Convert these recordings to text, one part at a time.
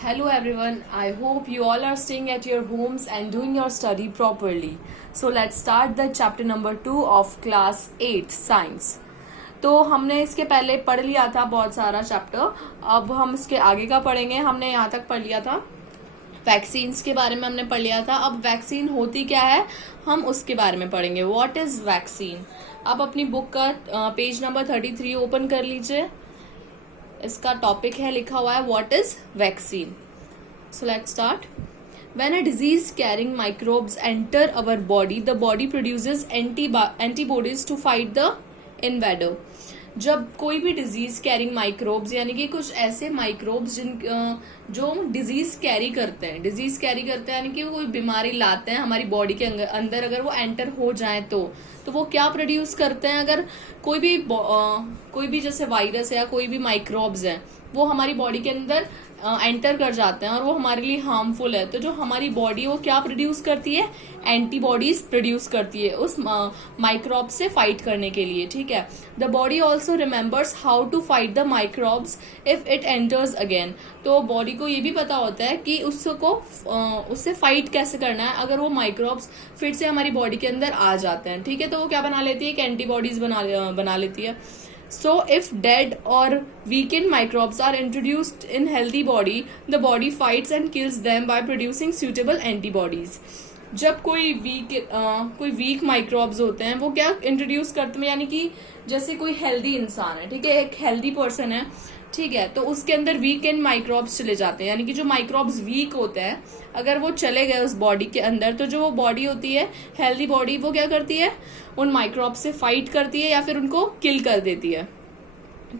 Hello everyone, I hope you all are staying at your homes and doing your study properly. So let's start the chapter number 2 of class 8 science. तो हमने इसके पहले पढ़ लिया था बहुत सारा चैप्टर. अब हम इसके आगे का पढ़ेंगे. हमने यहाँ तक पढ़ लिया था वैक्सीन्स के बारे में हमने पढ़ लिया था. अब वैक्सीन होती क्या है हम उसके बारे में पढ़ेंगे. What is vaccine. आप अपनी बुक का पेज नंबर 33 ओपन कर लीजिए. इसका टॉपिक है लिखा हुआ है what is vaccine. So let's start. When a disease carrying microbes enter our body, the body produces antibodies to fight the invader. जब कोई भी डिजीज कैरिंग माइक्रोब्स यानी कि कुछ ऐसे माइक्रोब्स जो डिजीज कैरी करते हैं यानी कि वो कोई बीमारी लाते हैं हमारी बॉडी के अंदर अगर वो एंटर हो जाए तो वो क्या प्रोड्यूस करते हैं. अगर कोई भी जैसे वायरस है या कोई भी माइक्रोब्स है वो हमारी बॉडी के अंदर एंटर कर जाते हैं और वो हमारे लिए हार्मफुल है तो जो हमारी बॉडी वो क्या प्रोड्यूस करती है. एंटीबॉडीज प्रोड्यूस करती है उस माइक्रोब से फाइट करने के लिए. ठीक है. The body also remembers how to fight the microbes if it enters again. तो बॉडी को ये भी पता होता है कि उससे फाइट कैसे करना है अगर वो माइक्रोब्स फिर से हमारी बॉडी के अंदर आ जाते हैं. ठीक है. तो वो क्या बना लेती है एक एंटीबॉडीज बना लेती है. So if dead or weakened microbes are introduced in healthy body, the body fights and kills them by producing suitable antibodies. जब कोई वीक माइक्रोब्स होते हैं वो क्या इंट्रोड्यूस करते हैं यानी कि जैसे कोई हेल्दी इंसान है. ठीक है. एक हेल्दी पर्सन है. ठीक है. तो उसके अंदर वीक एंड माइक्रोब्स चले जाते हैं यानी कि जो माइक्रोब्स वीक होते हैं अगर वो चले गए उस बॉडी के अंदर तो जो वो बॉडी होती है हेल्दी बॉडी वो क्या करती है उन माइक्रोब्स से फाइट करती है या फिर उनको किल कर देती है.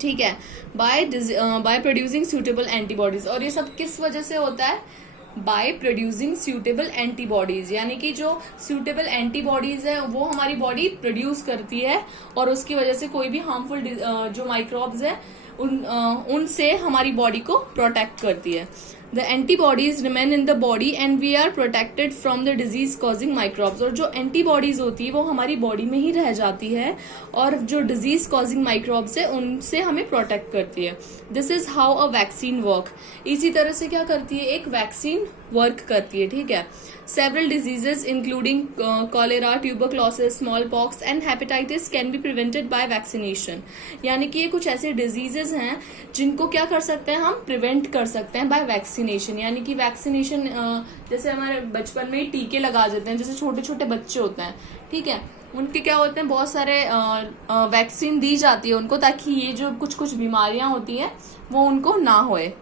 ठीक है. By producing suitable antibodies. और ये सब किस वजह से होता है. बाय प्रोड्यूसिंग सूटेबल एंटीबॉडीज यानी कि जो सूटेबल एंटीबॉडीज है वो हमारी बॉडी प्रोड्यूस करती है और उसकी वजह से कोई भी हार्मफुल जो माइक्रोब्स है उनसे हमारी बॉडी को प्रोटेक्ट करती है. The antibodies remain in the body and we are protected from the disease causing microbes. और जो एंटीबॉडीज होती है वो हमारी बॉडी में ही रह जाती है और जो डिजीज कॉजिंग माइक्रोब्स है उनसे हमें प्रोटेक्ट करती है. This is how a vaccine work. इसी तरह से क्या करती है एक वैक्सीन वर्क करती है. ठीक है. Several diseases including cholera, tuberculosis, smallpox and hepatitis can be prevented by vaccination. यानी कि ये कुछ ऐसे डिजीजेस हैं जिनको क्या कर सकते हैं हम प्रिवेंट कर सकते हैं बाय वैक्सीनेशन. यानी कि वैक्सीनेशन जैसे हमारे बचपन में ही टीके लगा देते हैं जैसे छोटे छोटे बच्चे होते हैं. ठीक है. उनके क्या होते हैं बहुत सारे वैक्सीन दी जाती है उनको ताकि ये जो कुछ बीमारियां होती हैं वो उनको ना होए.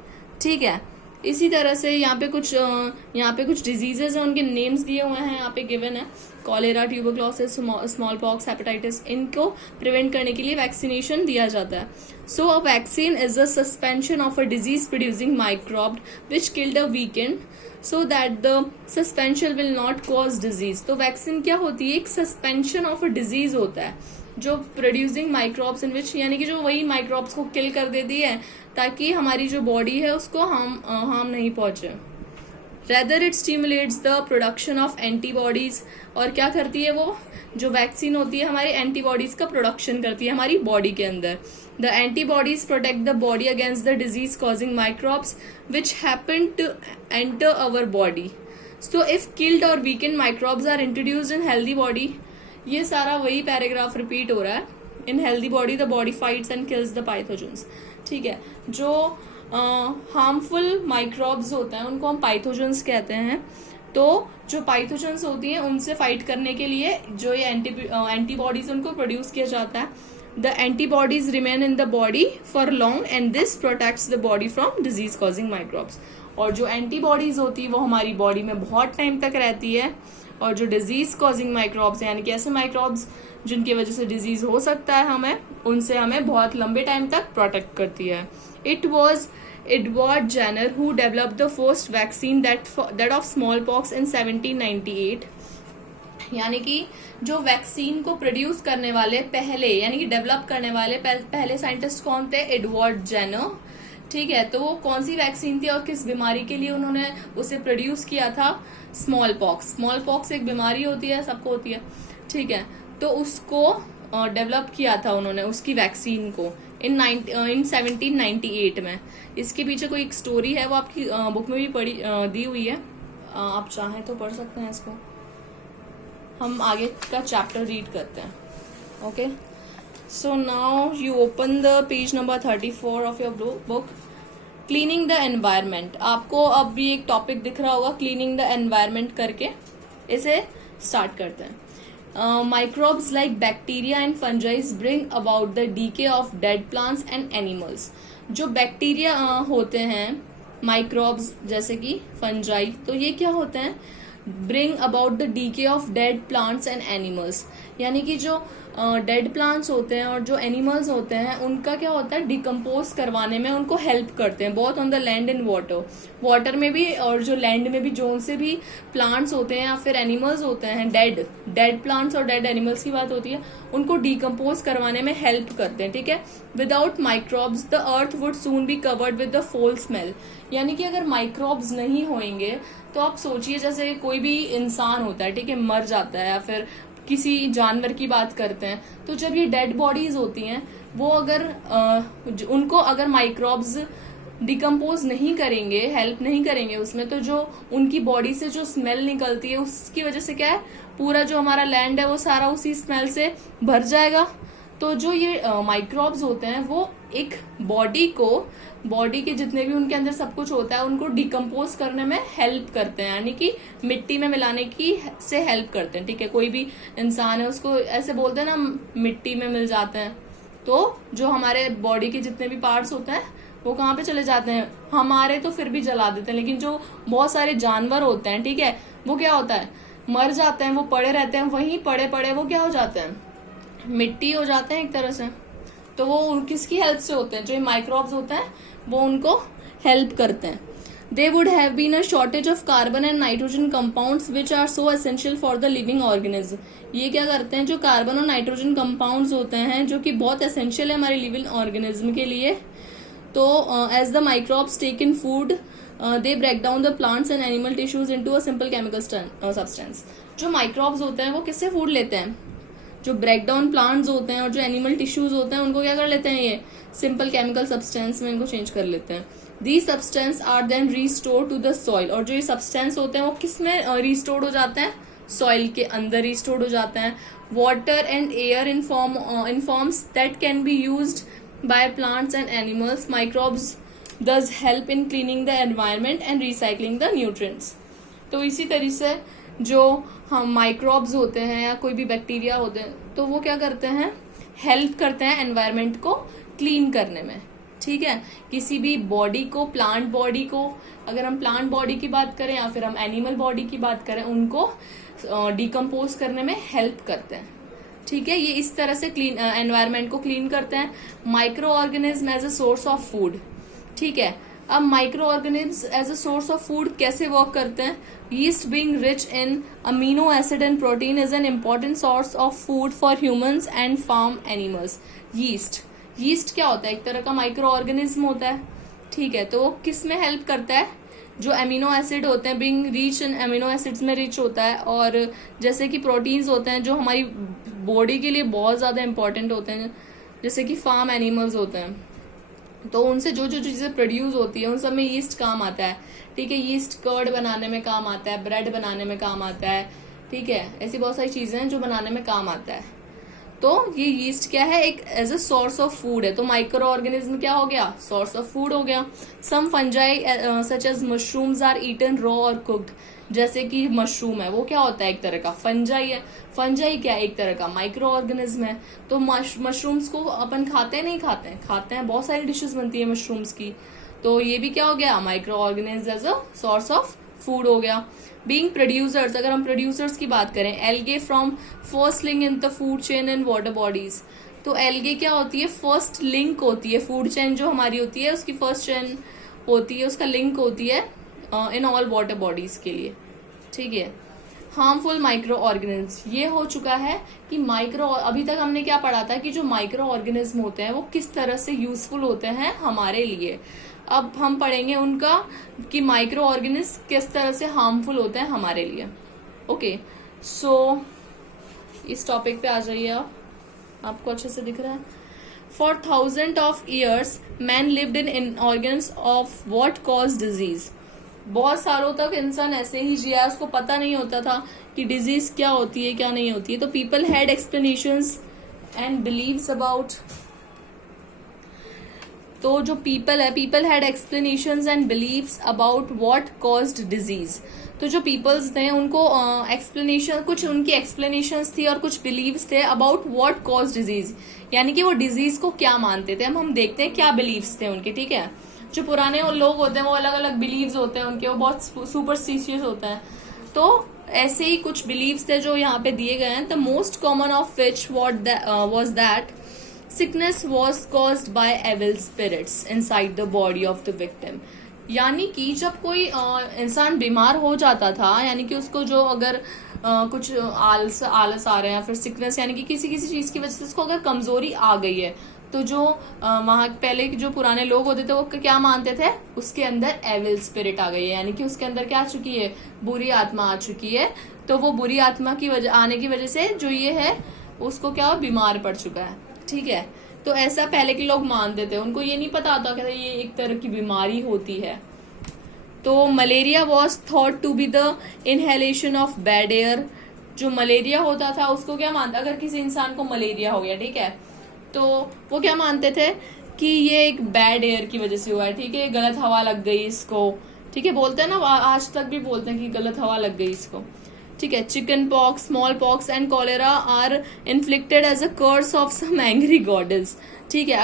ठीक है. इसी तरह से यहाँ पे कुछ डिजीजेस हैं उनके नेम्स दिए हुए हैं यहाँ पे गिवन है. Cholera, tuberculosis, smallpox, hepatitis इनको प्रिवेंट करने के लिए वैक्सीनेशन दिया जाता है. So a vaccine is a suspension of a disease producing microbe which killed a weakened so that the suspension will not cause disease. तो vaccine क्या होती है एक सस्पेंशन ऑफ अ डिजीज होता है जो प्रोड्यूसिंग माइक्रोब्स इन विच यानी कि जो वही माइक्रोब्स को किल कर देती है ताकि हमारी जो बॉडी है उसको हार्म नहीं पहुंचे. Rather it stimulates the production of antibodies. और क्या करती है वो जो वैक्सीन होती है हमारी एंटीबॉडीज का प्रोडक्शन करती है हमारी बॉडी के अंदर. The antibodies protect the body against the disease causing microbes which happen to enter our body. So if killed or weakened microbes are introduced in healthy body. ये सारा वही पैराग्राफ रिपीट हो रहा है. In healthy body the body fights and kills the pathogens. ठीक है. जो harmful microbes होते हैं उनको हम पाइथोजेंस कहते हैं. तो जो पाइथोजेंस होती हैं उनसे फाइट करने के लिए जो ये एंटीबॉडीज उनको प्रोड्यूस किया जाता है. The antibodies remain in the body for long and this protects the body from disease causing microbes. और जो एंटीबॉडीज होती है वो हमारी बॉडी में बहुत टाइम तक रहती है और जो डिजीज कॉजिंग माइक्रोब्स यानी कि ऐसे माइक्रोब्स जिनकी वजह से डिजीज हो सकता है हमें उनसे हमें बहुत लंबे टाइम तक प्रोटेक्ट करती है. It was Edward Jenner who developed the first vaccine that of smallpox in 1798. यानी कि जो वैक्सीन को प्रोड्यूस करने वाले पहले यानी कि डेवलप करने वाले पहले साइंटिस्ट कौन थे. Edward Jenner. ठीक है. तो वो कौन सी वैक्सीन थी और किस बीमारी के लिए उन्होंने उसे प्रोड्यूस किया था. स्मॉल पॉक्स एक बीमारी होती है सबको होती है. ठीक है. तो उसको डेवलप किया था उन्होंने उसकी वैक्सीन को इन 1798 में। इसके पीछे कोई एक स्टोरी है, वो आपकी बुक में भी पढ़ी दी हुई है, आप चाहें तो पढ़ सकते हैं इसको। हम आगे का चैप्टर रीड करते हैं। Okay, so now you open the page number 34 of your book, cleaning the environment. आपको अब ये एक टॉपिक दिख रहा होगा, क्लीनिंग द एनवायरमेंट करके। इसे स्टार्ट करते हैं। Microbes like bacteria and fungi bring about the DK of dead plants and animals. जो बैक्टीरिया होते हैं, माइक्रोब्स जैसे कि फंजाई, तो ये क्या होते हैं, bring about the DK of dead plants and animals, यानी कि जो डेड प्लांट्स होते हैं और जो एनिमल्स होते हैं उनका क्या होता है, डिकम्पोज करवाने में उनको हेल्प करते हैं, both on the land and water में भी और जो लैंड में भी, जो उनसे भी प्लांट्स होते हैं या फिर एनिमल्स होते हैं, डेड प्लांट्स और डेड एनिमल्स की बात होती है, उनको डिकम्पोज करवाने में हेल्प करते हैं। ठीक है, without microbes the earth would soon be covered with the फोल स्मेल। यानी कि अगर माइक्रोब्स नहीं होंगे तो आप सोचिए, जैसे कोई भी इंसान होता है, ठीक है, मर जाता है, या फिर किसी जानवर की बात करते हैं, तो जब ये डेड बॉडीज होती हैं, वो अगर उनको अगर माइक्रोब्स डिकम्पोज नहीं करेंगे, हेल्प नहीं करेंगे उसमें, तो जो उनकी बॉडी से जो स्मेल निकलती है, उसकी वजह से क्या है, पूरा जो हमारा लैंड है वो सारा उसी स्मेल से भर जाएगा। तो जो ये माइक्रोब्स होते हैं वो एक बॉडी के जितने भी उनके अंदर सब कुछ होता है उनको डिकम्पोज करने में हेल्प करते हैं, यानी कि मिट्टी में मिलाने की से हेल्प करते हैं। ठीक है, कोई भी इंसान है उसको ऐसे बोलते हैं ना, मिट्टी में मिल जाते हैं, तो जो हमारे बॉडी के जितने भी पार्ट्स होते हैं वो कहाँ पे चले जाते हैं, हमारे तो फिर भी जला देते हैं, लेकिन जो बहुत सारे जानवर होते हैं, ठीक है, वो क्या होता है, मर जाते हैं, वो पड़े रहते हैं, वहीं पड़े पड़े वो क्या हो जाते हैं, मिट्टी हो जाते हैं एक तरह से। तो वो किसकी हेल्प से होते हैं, जो माइक्रोब्स होते हैं वो उनको हेल्प करते हैं। They would have been a shortage of carbon and nitrogen compounds which are so essential for the living organism. ये क्या करते हैं, जो कार्बन और नाइट्रोजन कंपाउंड्स होते हैं जो कि बहुत एसेंशियल है हमारे लिविंग ऑर्गेनिज्म के लिए, तो as the microbes take in food they break down the plants and animal tissues into a simple chemical substance. जो माइक्रोब्स होते हैं वो किससे फूड लेते हैं, जो ब्रेक डाउन प्लांट्स होते हैं और जो एनिमल टिश्यूज होते हैं उनको क्या कर लेते हैं, ये सिंपल केमिकल सब्सटेंस में इनको चेंज कर लेते हैं। These substance are then restore to the soil. और जो ये सब्सटेंस होते हैं वो किस में रिस्टोर्ड हो जाते हैं, सॉइल के अंदर रिस्टोर्ड हो जाते हैं। Water and air in forms that can be used by plants and animals. Microbes does help in cleaning the environment and recycling the nutrients। तो इसी तरह से जो हम माइक्रोब्स होते हैं या कोई भी बैक्टीरिया होते हैं, तो वो क्या करते हैं, हेल्प करते हैं एनवायरनमेंट को क्लीन करने में। ठीक है, किसी भी बॉडी को, प्लांट बॉडी को, अगर हम प्लांट बॉडी की बात करें या फिर हम एनिमल बॉडी की बात करें, उनको डिकम्पोज करने में हेल्प करते हैं। ठीक है, ये इस तरह से क्लीन एनवायरनमेंट को क्लीन करते हैं। Micro organism as a source of food. ठीक है, अब micro organism as a source of food कैसे वर्क करते हैं। Yeast being rich in amino acid and protein is an important source of food for humans and farm animals. Yeast क्या होता है, एक तरह का माइक्रो ऑर्गेनिज्म होता है। ठीक है, तो वो किस में हेल्प करता है, जो अमीनो एसिड होते हैं, being rich in amino acids में रिच होता है, और जैसे कि प्रोटीन्स होते हैं जो हमारी बॉडी के लिए बहुत ज्यादा इंपॉर्टेंट होते हैं, जैसे कि फार्म एनिमल्स होते हैं, तो उनसे जो जो चीजें प्रोड्यूस होती है उन सब में यीस्ट काम आता है। ठीक है, यीस्ट कर्ड बनाने में काम आता है, ब्रेड बनाने में काम आता है। ठीक है, ऐसी बहुत सारी चीजें हैं जो बनाने में काम आता है। तो ये यीस्ट क्या है, एक as a source of food है। तो माइक्रो ऑर्गेनिज्म क्या हो गया, सोर्स ऑफ फूड हो गया। Some fungi such as mushrooms are eaten raw or cooked. जैसे कि मशरूम है, वो क्या होता है, एक तरह का फंजाई है। फंजाई क्या है, एक तरह का माइक्रो ऑर्गेनिज्म है। तो मशरूम्स को अपन खाते हैं, नहीं खाते हैं, खाते हैं, बहुत सारी डिशेस बनती है मशरूम्स की। तो ये भी क्या हो गया, micro organism as a source of food हो गया। बीइंग प्रोड्यूसर्स, अगर हम प्रोड्यूसर्स की बात करें, algae from first link in the food chain and water bodies. तो एल्गे क्या होती है, फर्स्ट लिंक होती है, फूड चेन जो हमारी होती है उसकी फर्स्ट चेन होती है, उसका लिंक होती है इन ऑल वाटर बॉडीज के लिए। ठीक है, हार्मफुल माइक्रो ऑर्गेनिज्म, ये हो चुका है कि माइक्रो, अभी तक हमने क्या पढ़ा था कि जो माइक्रो ऑर्गेनिज्म होते हैं वो किस तरह से यूजफुल होते हैं हमारे लिए। अब हम पढ़ेंगे उनका कि माइक्रो ऑर्गेनिज्म किस तरह से हार्मफुल होते हैं हमारे लिए। ओके, सो इस टॉपिक पे आ जाइए आप, आपको अच्छे से दिख रहा है। For thousands of years, man lived in organs of what caused disease. बहुत सालों तक इंसान ऐसे ही जिया, उसको पता नहीं होता था कि डिजीज क्या होती है क्या नहीं होती है. तो people had explanations and beliefs about. तो जो पीपल है, people had explanations and beliefs about what caused disease. तो जो पीपल्स थे उनको एक्सप्लेनेशन, कुछ उनकी एक्सप्लेनेशंस थी और कुछ बिलीव्स थे अबाउट व्हाट कॉज डिजीज, यानी कि वो डिजीज को क्या मानते थे. हम देखते हैं क्या बिलीव्स थे उनके. ठीक है, जो पुराने लोग होते हैं वो अलग अलग बिलीव्स होते हैं उनके, वो बहुत सुपरस्टिशियस होते हैं. तो ऐसे ही कुछ बिलीव्स थे जो यहाँ पे दिए गए हैं. The most common of which was that sickness was caused by evil spirits inside the body of the victim. यानी कि जब कोई इंसान बीमार हो जाता था, यानी कि उसको जो अगर कुछ आलस आ रहे हैं, फिर सिकनेस यानी कि किसी किसी चीज की वजह से उसको अगर कमजोरी आ गई है, तो जो वहां पहले जो पुराने लोग होते थे वो क्या मानते थे, उसके अंदर एविल स्पिरिट आ गई है, यानी कि उसके अंदर क्या आ चुकी है, बुरी आत्मा आ चुकी है. तो वो बुरी आत्मा की वजह आने की वजह से जो ये है उसको क्या बीमार पड़ चुका है. ठीक है, तो ऐसा पहले के लोग मानते थे, उनको ये नहीं पता था कि ये एक तरह की बीमारी होती है. तो malaria was thought to be the inhalation of bad air. जो मलेरिया होता था उसको क्या मानता, अगर किसी इंसान को मलेरिया हो गया, ठीक है, तो वो क्या मानते थे कि ये एक बैड एयर की वजह से हुआ है. ठीक है, गलत हवा लग गई इसको. ठीक है, बोलते हैं ना, आज तक भी बोलते हैं कि गलत हवा लग गई इसको. ठीक है, chickenpox, smallpox and cholera are inflicted as a curse of some angry goddess. ठीक है,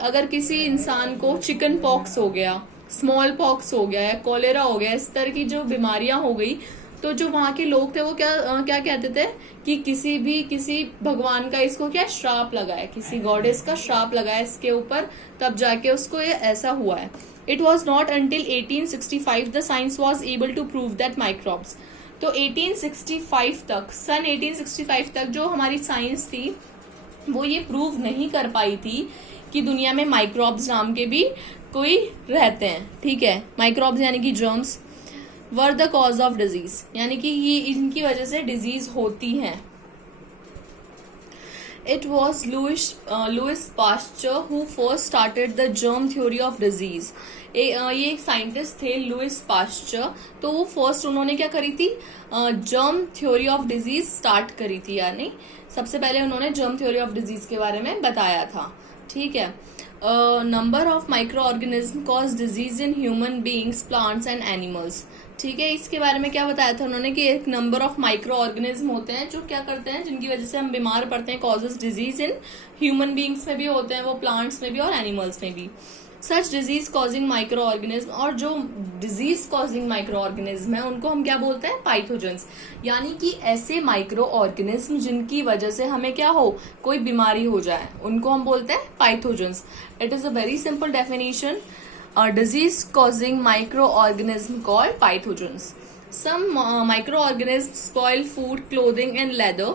अगर किसी इंसान को चिकन पॉक्स हो गया, स्मॉल पॉक्स हो गया है, कॉलेरा हो गया, इस तरह की जो बीमारियां हो गई, तो जो वहां के लोग थे वो क्या कहते थे कि किसी भगवान का इसको क्या श्राप लगा है, किसी गॉडेस का श्राप लगा है इसके ऊपर, तब जाके उसको ये ऐसा हुआ है. It was not until 1865 the science was able to prove that microbes. तो 1865 तक, सन 1865 तक जो हमारी साइंस थी वो ये प्रूव नहीं कर पाई थी कि दुनिया में माइक्रोब्स नाम के भी कोई रहते हैं. ठीक है, माइक्रोब्स यानी कि germs were the cause of disease, यानी कि ये इनकी वजह से डिजीज होती हैं. It was Louis Pasteur who first started the germ theory of disease. ये एक साइंटिस्ट थे लुइस पास्चर. तो वो फर्स्ट उन्होंने क्या करी थी, germ theory of disease start करी थी, यानी सबसे पहले उन्होंने जर्म थ्योरी ऑफ डिजीज के बारे में बताया था. ठीक है, number of micro organism cause disease in human beings, plants and animals. ठीक है, इसके बारे में क्या बताया था उन्होंने कि एक नंबर ऑफ माइक्रो ऑर्गेनिज्म होते हैं जो क्या करते हैं, जिनकी वजह से हम बीमार पड़ते हैं, causes disease in human beings में भी होते हैं, वो प्लांट्स में भी और एनिमल्स में भी. सच डिजीज कॉजिंग माइक्रो ऑर्गेनिज्म, और जो डिजीज कॉजिंग माइक्रो ऑर्गेनिज्म है उनको हम क्या बोलते हैं, पाइथोजेंस. यानी कि ऐसे माइक्रो ऑर्गेनिज्म जिनकी वजह से हमें क्या हो, कोई बीमारी हो जाए, उनको हम बोलते हैं pathogens. It is a very simple definition. Disease causing microorganism called pathogens. Some microorganisms spoil food, clothing and leather.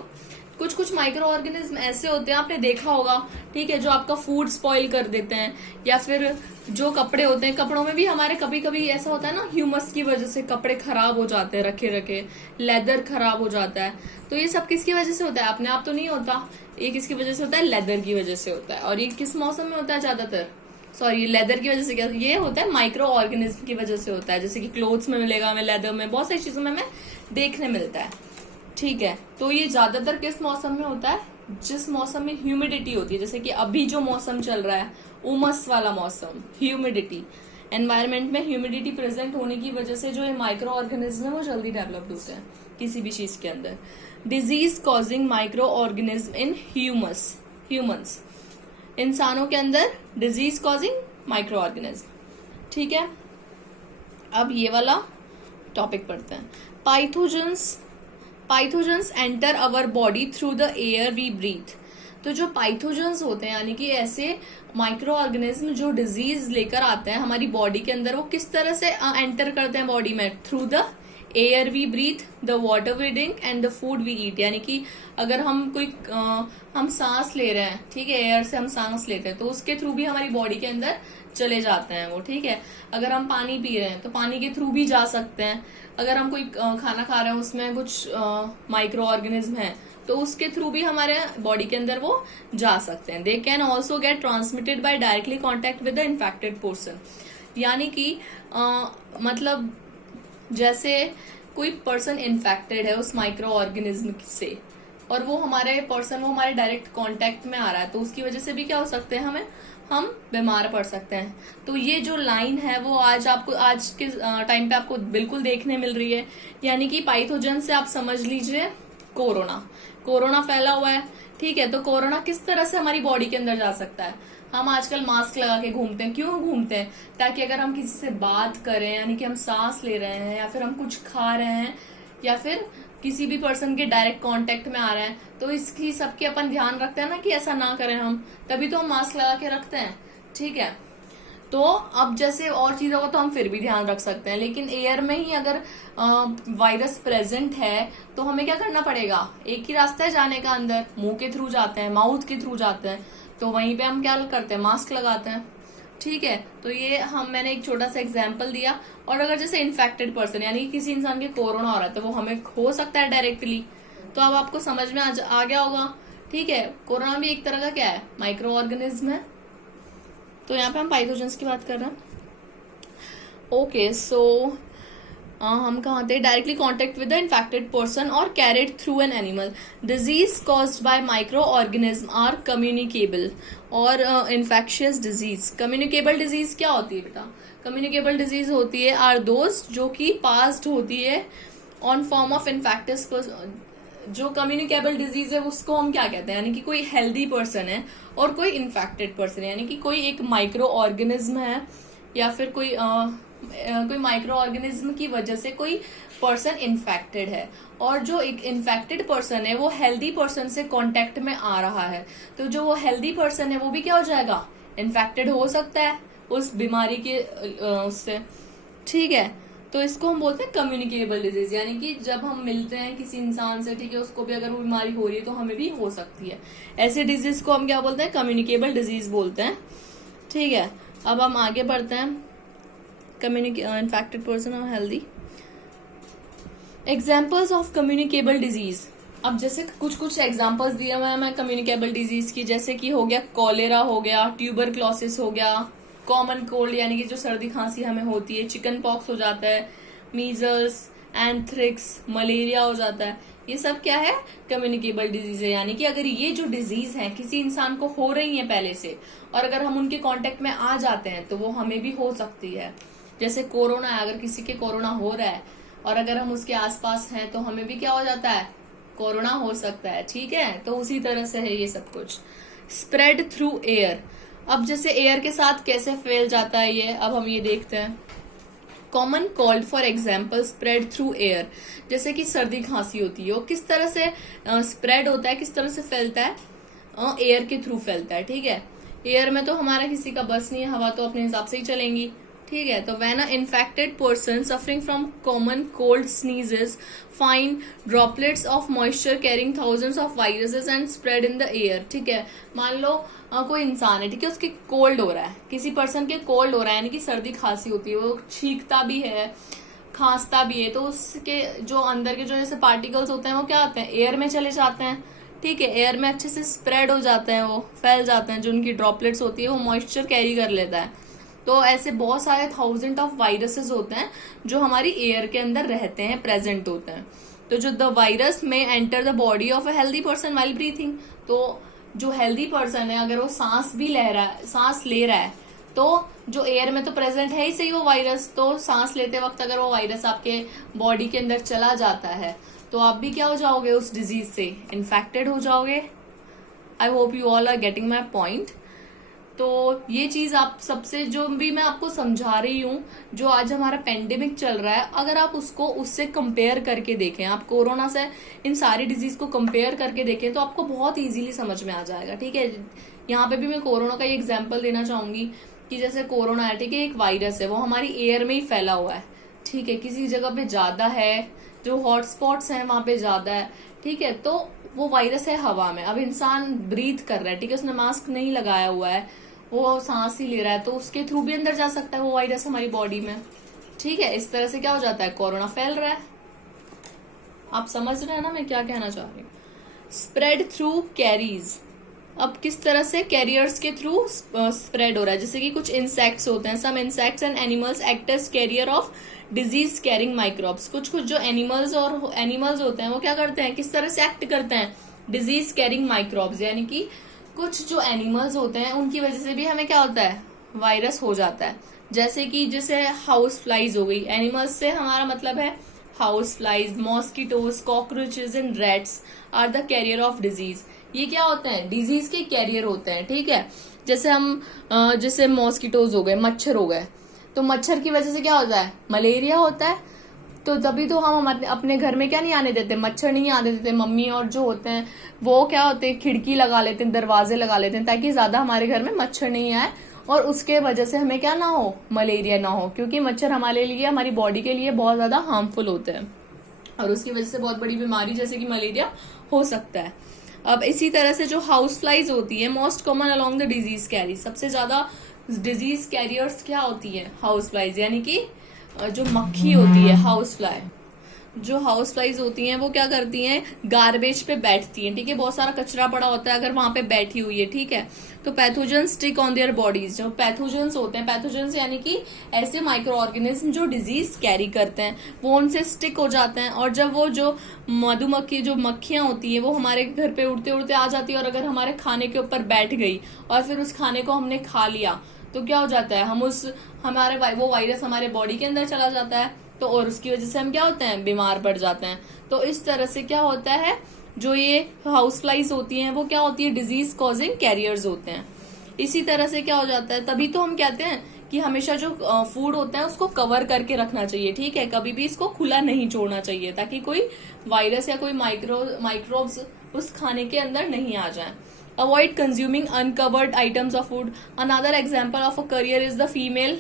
कुछ माइक्रो ऑर्गेनिज्म ऐसे होते हैं, आपने देखा होगा, ठीक है, जो आपका फूड स्पॉइल कर देते हैं, या फिर जो कपड़े होते हैं, कपड़ों में भी हमारे कभी कभी ऐसा होता है ना, ह्यूमस की वजह से कपड़े खराब हो जाते हैं, रखे रखे लेदर खराब हो जाता है. तो ये सब किसकी वजह से होता है, अपने आप तो नहीं होता, ये किसकी वजह से होता है, लेदर की वजह से होता है. और ये किस मौसम में होता है ज्यादातर, सॉरी लेदर की वजह से, क्या ये होता है, माइक्रो ऑर्गेनिज्म की वजह से होता है. जैसे कि क्लोथ्स में मिलेगा हमें, लेदर में, बहुत सारी चीजों में हमें देखने मिलता है. ठीक है, तो ये ज्यादातर किस मौसम में होता है, जिस मौसम में ह्यूमिडिटी होती है, जैसे कि अभी जो मौसम चल रहा है, उमस वाला मौसम, ह्यूमिडिटी, एनवायरमेंट में ह्यूमिडिटी प्रेजेंट होने की वजह से जो ये माइक्रो ऑर्गेनिज्म है वो जल्दी डेवलप्ड होते हैं किसी भी चीज के अंदर. Disease causing micro organism in humans, इंसानों के अंदर डिजीज कॉजिंग माइक्रो ऑर्गेनिज्म. ठीक है, अब ये वाला टॉपिक पढ़ते हैं. Pathogens enter our body through the air we breathe. तो जो पाइथोजेंस होते हैं, यानी कि ऐसे माइक्रो ऑर्गेनिज्म जो डिजीज लेकर आते हैं हमारी बॉडी के अंदर, वो किस तरह से एंटर करते हैं बॉडी में, through the air we breathe, the water we drink and the food we eat. यानी कि अगर हम सांस ले रहे हैं, ठीक है, एयर से हम सांस लेते हैं, तो उसके थ्रू भी हमारी बॉडी के अंदर चले जाते हैं वो. ठीक है, अगर हम पानी पी रहे हैं तो पानी के थ्रू भी जा सकते हैं. अगर हम कोई खाना खा रहे हैं, उसमें कुछ माइक्रो ऑर्गेनिज्म है, तो उसके थ्रू भी हमारे बॉडी के अंदर वो जा सकते हैं। They can also get transmitted by directly contact with the infected person. यानी कि मतलब जैसे कोई पर्सन इन्फेक्टेड है उस माइक्रो ऑर्गेनिज्म से, और वो हमारे डायरेक्ट कांटेक्ट में आ रहा है, तो उसकी वजह से भी क्या हो सकते हैं, हम बीमार पड़ सकते हैं। तो ये जो लाइन है वो आज के टाइम पे आपको बिल्कुल देखने मिल रही है। यानी कि पाइथोजन से आप समझ लीजिए कोरोना फैला हुआ है, ठीक है। तो कोरोना किस तरह से हमारी बॉडी के अंदर जा सकता है? हम आजकल मास्क लगा के घूमते हैं। क्यों घूमते हैं? ताकि अगर हम किसी से बात करें, यानी कि हम सांस ले रहे हैं या फिर हम कुछ खा रहे हैं या फिर किसी भी पर्सन के डायरेक्ट कांटेक्ट में आ रहे हैं, तो इसकी सबकी अपन ध्यान रखते हैं ना कि ऐसा ना करें हम, तभी तो हम मास्क लगा के रखते हैं, ठीक है। तो अब जैसे और चीजों का तो हम फिर भी ध्यान रख सकते हैं, लेकिन एयर में ही अगर वायरस प्रेजेंट है तो हमें क्या करना पड़ेगा? एक ही रास्ता है जाने का, अंदर मुंह के थ्रू जाते हैं, माउथ के थ्रू जाते हैं, तो वहीं पे हम क्या करते हैं? मास्क लगाते हैं, ठीक है। तो ये मैंने एक छोटा सा एग्जाम्पल दिया। और अगर जैसे इन्फेक्टेड पर्सन, यानी किसी इंसान के कोरोना हो रहा है, तो वो हमें हो सकता है डायरेक्टली, तो अब आपको समझ में आ गया होगा, ठीक है। कोरोना भी एक तरह का क्या है? माइक्रो ऑर्गेनिज्म है। तो यहाँ पे हम पाइथोजेंस की बात कर रहे हैं। ओके, सो हम कहाँ थे? Directly contact with the infected person or carried through an animal. Disease caused by microorganism are communicable or infectious disease. Communicable disease क्या होती है बेटा? कम्युनिकेबल डिजीज होती है आर दोज जो कि पास्ड होती है ऑन फॉर्म ऑफ इन्फेक्टिस। जो कम्युनिकेबल डिजीज है उसको हम क्या कहते हैं? यानी कि कोई हेल्दी पर्सन है और कोई इन्फेक्टेड पर्सन है, यानी कि कोई एक माइक्रो ऑर्गेनिज्म है या फिर कोई माइक्रो ऑर्गेनिज्म की वजह से कोई पर्सन इन्फेक्टेड है, और जो एक इन्फेक्टेड पर्सन है वो हेल्दी पर्सन से कांटेक्ट में आ रहा है, तो जो वो हेल्दी पर्सन है वो भी क्या हो जाएगा? इन्फेक्टेड हो सकता है उस बीमारी के उससे, ठीक है। तो इसको हम बोलते हैं कम्युनिकेबल डिजीज। यानी कि जब हम मिलते हैं किसी इंसान से, ठीक है, उसको भी अगर वो बीमारी हो रही है तो हमें भी हो सकती है। ऐसे डिजीज को हम क्या बोलते हैं? कम्युनिकेबल डिजीज बोलते हैं, ठीक है। अब हम आगे बढ़ते हैं। इन्फेक्टेड पर्सन और healthy examples of communicable disease. अब जैसे कुछ एग्जाम्पल्स दिए हुए हैं मैं कम्युनिकेबल डिजीज की, जैसे कि हो गया कॉलेरा, हो गया ट्यूबरक्लोसिस, हो गया कॉमन कोल्ड यानी कि जो सर्दी खांसी हमें होती है, चिकन पॉक्स हो जाता है, मीजल्स, एंथ्रिक्स, मलेरिया हो जाता है। ये सब क्या है? कम्युनिकेबल डिजीज है। यानी कि अगर ये जो डिजीज है किसी इंसान को हो रही है पहले से, और अगर हम उनके कांटेक्ट में आ जाते हैं तो वो हमें भी हो सकती है। जैसे कोरोना है, अगर किसी के कोरोना हो रहा है और अगर हम उसके आसपास हैं तो हमें भी क्या हो जाता है? कोरोना हो सकता है, ठीक है। तो उसी तरह से है ये सब कुछ। Spread through air. अब जैसे एयर के साथ कैसे फैल जाता है ये, अब हम ये देखते हैं। Common cold for example spread through air. जैसे कि सर्दी खांसी होती है, वो किस तरह से स्प्रेड होता है, किस तरह से फैलता है? एयर के थ्रू फैलता है, ठीक है। एयर में तो हमारा किसी का बस नहीं है, हवा तो अपने हिसाब से ही चलेंगी, ठीक है। तो when a infected person suffering from common cold sneezes find droplets of moisture carrying thousands of viruses and spread in the air, ठीक है। मान लो कोई इंसान है, ठीक है, उसके कोल्ड हो रहा है, किसी पर्सन के कोल्ड हो रहा है, यानी कि सर्दी खांसी होती है, वो छींकता भी है, खांसता भी है, तो उसके जो अंदर के जो जैसे पार्टिकल्स होते हैं वो क्या होते हैं? एयर में चले जाते हैं, ठीक है। एयर में अच्छे से स्प्रेड हो जाते हैं, वो फैल जाते हैं, जो उनकी ड्रॉपलेट्स होती है वो मॉइस्चर कैरी कर लेता है। तो ऐसे बहुत सारे थाउजेंड ऑफ वायरसेस होते हैं जो हमारी एयर के अंदर रहते हैं, प्रेजेंट होते हैं। तो जो द वायरस में enter the body of a healthy person while breathing. तो जो हेल्दी पर्सन है अगर वो सांस ले रहा है, तो जो एयर में तो प्रेजेंट है ही सही वो वायरस, तो सांस लेते वक्त अगर वो वायरस आपके बॉडी के अंदर चला जाता है तो आप भी क्या हो जाओगे? उस डिजीज से इन्फेक्टेड हो जाओगे। I hope you all are getting my point. तो ये चीज आप सबसे जो भी मैं आपको समझा रही हूँ, जो आज हमारा पेंडेमिक चल रहा है, अगर आप उसको उससे कंपेयर करके देखें, आप कोरोना से इन सारी डिजीज को कंपेयर करके देखें तो आपको बहुत इजीली समझ में आ जाएगा, ठीक है। यहाँ पे भी मैं कोरोना का ही एग्जाम्पल देना चाहूंगी कि जैसे कोरोना है, ठीक है, एक वायरस है, वो हमारी एयर में ही फैला हुआ है, ठीक है। किसी जगह पे ज्यादा है, जो हॉटस्पॉट्स हैं वहां पे ज्यादा है, ठीक है। तो वो वायरस है हवा में, अब इंसान ब्रीथ कर रहा है, ठीक है, उसने मास्क नहीं लगाया हुआ है, वो सांस ही ले रहा है, तो उसके थ्रू भी अंदर जा सकता है वो वायरस हमारी बॉडी में, ठीक है। इस तरह से क्या हो जाता है? कोरोना फैल रहा है। आप समझ रहे हैं ना मैं क्या कहना चाह रही हूँ? Spread through carries. अब किस तरह से कैरियर्स के थ्रू स्प्रेड हो रहा है, जैसे कि कुछ इंसेक्ट्स होते हैं, some insects and animals act as carrier of disease carrying microbes. कुछ कुछ जो एनिमल्स होते हैं वो क्या करते हैं, किस तरह से एक्ट करते हैं, डिजीज कैरिंग माइक्रोब्स, यानी कि कुछ जो एनिमल्स होते हैं उनकी वजह से भी हमें क्या होता है, वायरस हो जाता है। जैसे हाउस फ्लाइज हो गई, एनिमल्स से हमारा मतलब है houseflies, mosquitoes, cockroaches and rats are the carrier of disease. ये क्या होते हैं, डिजीज के कैरियर होते हैं, ठीक है। जैसे मॉस्किटोज हो गए, मच्छर हो गए, तो मच्छर की वजह से क्या होता है, मलेरिया होता है। तो तभी तो हम हमारे अपने घर में क्या नहीं आने देते, मच्छर नहीं आने देते। मम्मी और जो होते हैं वो क्या होते हैं, खिड़की लगा लेते हैं, दरवाजे लगा लेते हैं, ताकि ज्यादा हमारे घर में मच्छर नहीं आए और उसके वजह से हमें क्या ना हो, मलेरिया ना हो, क्योंकि मच्छर हमारे लिए, हमारी बॉडी के लिए बहुत ज्यादा हार्मफुल होते हैं और उसकी वजह से बहुत बड़ी बीमारी जैसे कि मलेरिया हो सकता है। अब इसी तरह से जो हाउस फ्लाइज होती है, most common along the disease carry, सबसे ज्यादा डिजीज कैरियर्स क्या होती है, हाउस फ्लाइज, यानी कि जो मक्खी होती है, हाउस फ्लाई, जो हाउस फ्लाइज होती हैं वो क्या करती हैं, गार्बेज पे बैठती हैं, ठीक है। बहुत सारा कचरा पड़ा होता है, अगर वहां पे बैठी हुई है, ठीक है, तो pathogens stick on their bodies. जो पैथोजेंस होते हैं, पैथोजेंस यानी कि ऐसे माइक्रो ऑर्गेनिज्म जो डिजीज कैरी करते हैं, वो उनसे स्टिक हो जाते हैं। और जब वो जो मधुमक्खी, जो मक्खियां होती है, वो हमारे घर पे उड़ते उड़ते आ जाती है और अगर हमारे खाने के ऊपर बैठ गई और फिर उस खाने को हमने खा लिया, तो क्या हो जाता है, वो वायरस हमारे बॉडी के अंदर चला जाता है, तो और उसकी वजह से हम क्या होते हैं, बीमार पड़ जाते हैं। तो इस तरह से क्या होता है, जो ये हाउस फ्लाइज होती हैं वो क्या होती है, डिजीज कॉजिंग कैरियर्स होते हैं। इसी तरह से क्या हो जाता है, तभी तो हम कहते हैं कि हमेशा जो फूड होता है उसको कवर करके रखना चाहिए, ठीक है, कभी भी इसको खुला नहीं छोड़ना चाहिए, ताकि कोई वायरस या कोई माइक्रोब्स उस खाने के अंदर नहीं आ जाए। Avoid consuming uncovered items of food. Another example of a carrier is the female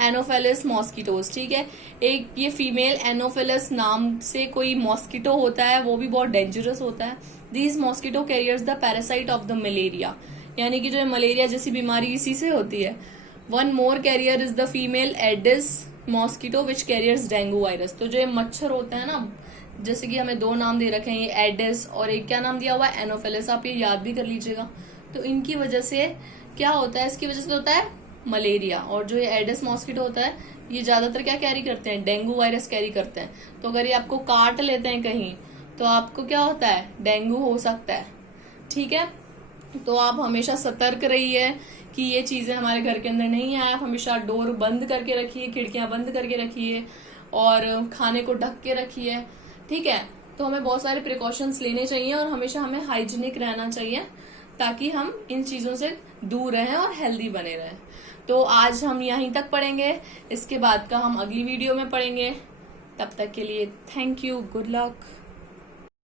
Anopheles mosquitoes, ठीक है। एक ये फीमेल एनोफेलिस नाम से कोई मॉस्किटो होता है, वो भी बहुत डेंजरस होता है। These mosquito carriers the parasite of the malaria, यानी कि जो मलेरिया जैसी बीमारी इसी से होती है। One more carrier is the female Aedes mosquito which carriers dengue virus. तो जो मच्छर होते हैं ना, जैसे कि हमें दो नाम दे रखे हैं, ये एडिस और एक क्या नाम दिया हुआ है, एनोफेलिस, आप ये याद भी कर लीजिएगा। तो इनकी वजह से क्या होता है, इसकी वजह से होता है मलेरिया। और जो ये एडिस मॉस्किटो होता है, ये ज्यादातर क्या कैरी करते हैं, डेंगू वायरस कैरी करते हैं। तो अगर ये आपको काट लेते हैं कहीं, तो आपको क्या होता है, डेंगू हो सकता है, ठीक है। तो आप हमेशा सतर्क रहिए कि ये चीजें हमारे घर के अंदर नहीं आए। आप हमेशा डोर बंद करके रखिए, खिड़कियां बंद करके रखिए और खाने को ढक के रखिए, ठीक है। तो हमें बहुत सारे प्रिकॉशंस लेने चाहिए और हमेशा हमें हाइजीनिक रहना चाहिए, ताकि हम इन चीजों से दूर रहें और हेल्दी बने रहें। तो आज हम यहीं तक पढ़ेंगे, इसके बाद का हम अगली वीडियो में पढ़ेंगे। तब तक के लिए थैंक यू, गुड लक।